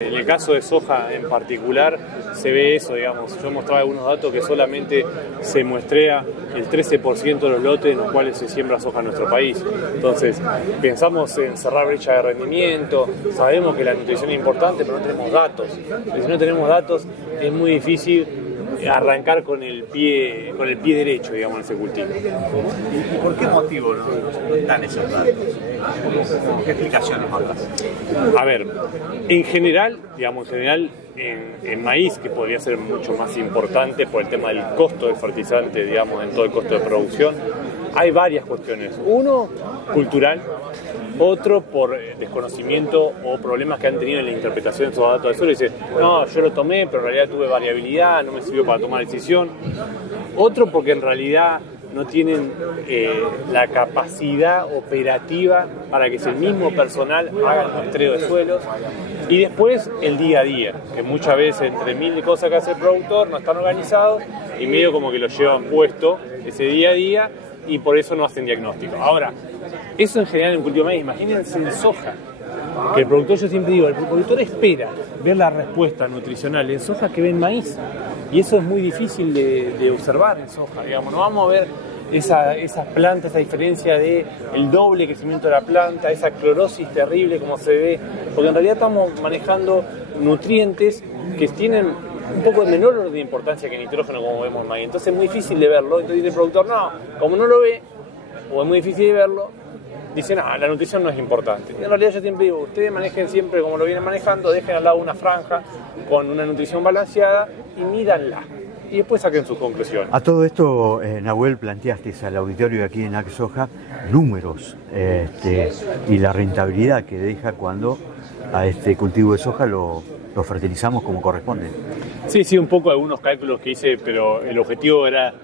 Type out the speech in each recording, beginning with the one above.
En el caso de soja en particular se ve eso, digamos. Yo mostraba algunos datos que solamente se muestrea el 13% de los lotes en los cuales se siembra soja en nuestro país. Entonces, pensamos en cerrar brecha de rendimiento, sabemos que la nutrición es importante, pero no tenemos datos. Y si no tenemos datos, es muy difícil arrancar con el pie derecho, digamos, en ese cultivo. ¿Y por qué motivo no están esos datos? ¿Qué explicaciones mandas? A ver, en general, en maíz, que podría ser mucho más importante por el tema del costo del fertilizante, digamos, en todo el costo de producción, hay varias cuestiones. Uno, cultural. Otro, por desconocimiento o problemas que han tenido en la interpretación de esos datos del suelo. Dice, no, yo lo tomé, pero en realidad tuve variabilidad, no me sirvió para tomar decisión. Otro, porque en realidad no tienen la capacidad operativa para que el mismo personal haga el muestreo de suelos. Y después, el día a día, que muchas veces entre mil cosas que hace el productor no están organizados y medio como que lo llevan puesto ese día a día y por eso no hacen diagnóstico. Ahora, eso en general en cultivo de maíz, imagínense en soja, que el productor, yo siempre digo, el productor espera ver la respuesta nutricional en soja que ve en maíz, y eso es muy difícil de observar en soja, digamos, no vamos a ver esas plantas, esa diferencia de el doble crecimiento de la planta, esa clorosis terrible como se ve, porque en realidad estamos manejando nutrientes que tienen un poco de menor orden de importancia que el nitrógeno como vemos en maíz, entonces es muy difícil de verlo, entonces dice el productor, no, como no lo ve, o es muy difícil de verlo, dicen, la nutrición no es importante. Y en realidad yo siempre digo, ustedes manejen siempre como lo vienen manejando, dejen al lado una franja con una nutrición balanceada y mídanla. Y después saquen sus conclusiones. A todo esto, Nahuel, planteaste al auditorio aquí en AgSoja números y la rentabilidad que deja cuando a este cultivo de soja lo fertilizamos como corresponde. Sí, un poco algunos cálculos que hice, pero el objetivo era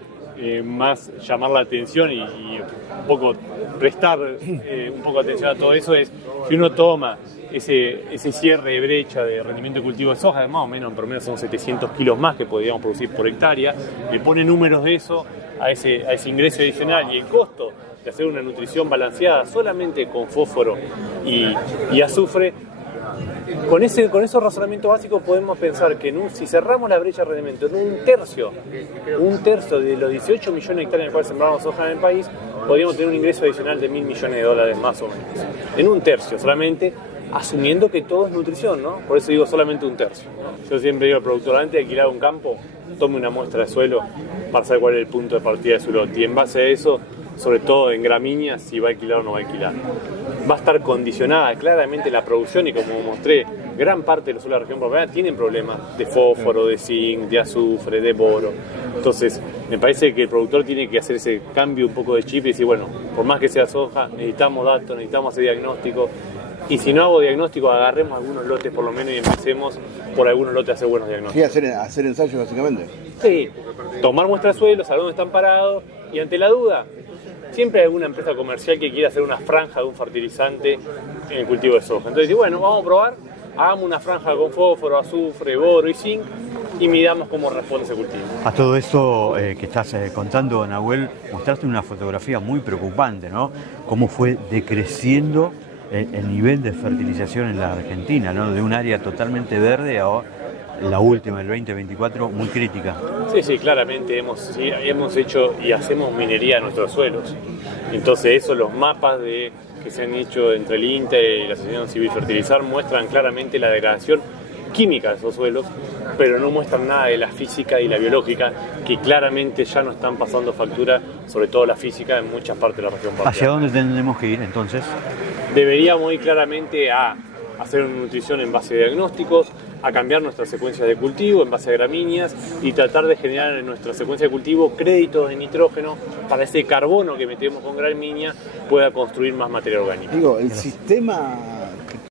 más llamar la atención y un poco prestar un poco de atención a todo eso. Es si uno toma ese cierre de brecha de rendimiento de cultivo de soja, más o menos en promedio son 700 kilos más que podríamos producir por hectárea, le pone números de eso a ese ingreso adicional y el costo de hacer una nutrición balanceada solamente con fósforo y azufre. Con esos razonamientos básicos podemos pensar que si cerramos la brecha de rendimiento en un tercio de los 18 millones de hectáreas en el cual sembramos soja en el país, podríamos tener un ingreso adicional de $1.000 millones más o menos. En un tercio solamente, asumiendo que todo es nutrición, ¿no? Por eso digo solamente un tercio. Yo siempre digo al productor, antes de alquilar un campo, tome una muestra de suelo para saber cuál es el punto de partida de su lote. Y en base a eso, sobre todo en gramíneas, si va a alquilar o no va a alquilar. Va a estar condicionada claramente la producción y como mostré, gran parte de los suelos de la región pampeana tienen problemas de fósforo, de zinc, de azufre, de boro. Entonces, me parece que el productor tiene que hacer ese cambio un poco de chip y decir, bueno, por más que sea soja, necesitamos datos, necesitamos hacer diagnóstico. Y si no hago diagnóstico, agarremos algunos lotes por lo menos y empecemos por algunos lotes a hacer buenos diagnósticos. Sí, hacer ensayos básicamente. Sí, tomar muestras de suelo, saber dónde están parados y ante la duda, siempre hay alguna empresa comercial que quiera hacer una franja de un fertilizante en el cultivo de soja. Entonces, bueno, vamos a probar, hagamos una franja con fósforo, azufre, boro y zinc y midamos cómo responde ese cultivo. A todo esto que estás contando, Nahuel, mostraste una fotografía muy preocupante, ¿no? Cómo fue decreciendo el nivel de fertilización en la Argentina, ¿no? De un área totalmente verde a la última, el 2024, muy crítica. Sí, claramente hemos hecho y hacemos minería en nuestros suelos. Entonces eso, los mapas que se han hecho entre el INTE y la Asociación Civil Fertilizar muestran claramente la degradación química de esos suelos, pero no muestran nada de la física y la biológica, que claramente ya no están pasando factura, sobre todo la física, en muchas partes de la región pampeana. ¿Hacia dónde tendremos que ir entonces? Deberíamos ir claramente a hacer una nutrición en base a diagnósticos, a cambiar nuestra secuencia de cultivo en base a gramíneas y tratar de generar en nuestra secuencia de cultivo créditos de nitrógeno para ese carbono que metemos con gramínea pueda construir más materia orgánica. Digo, el sistema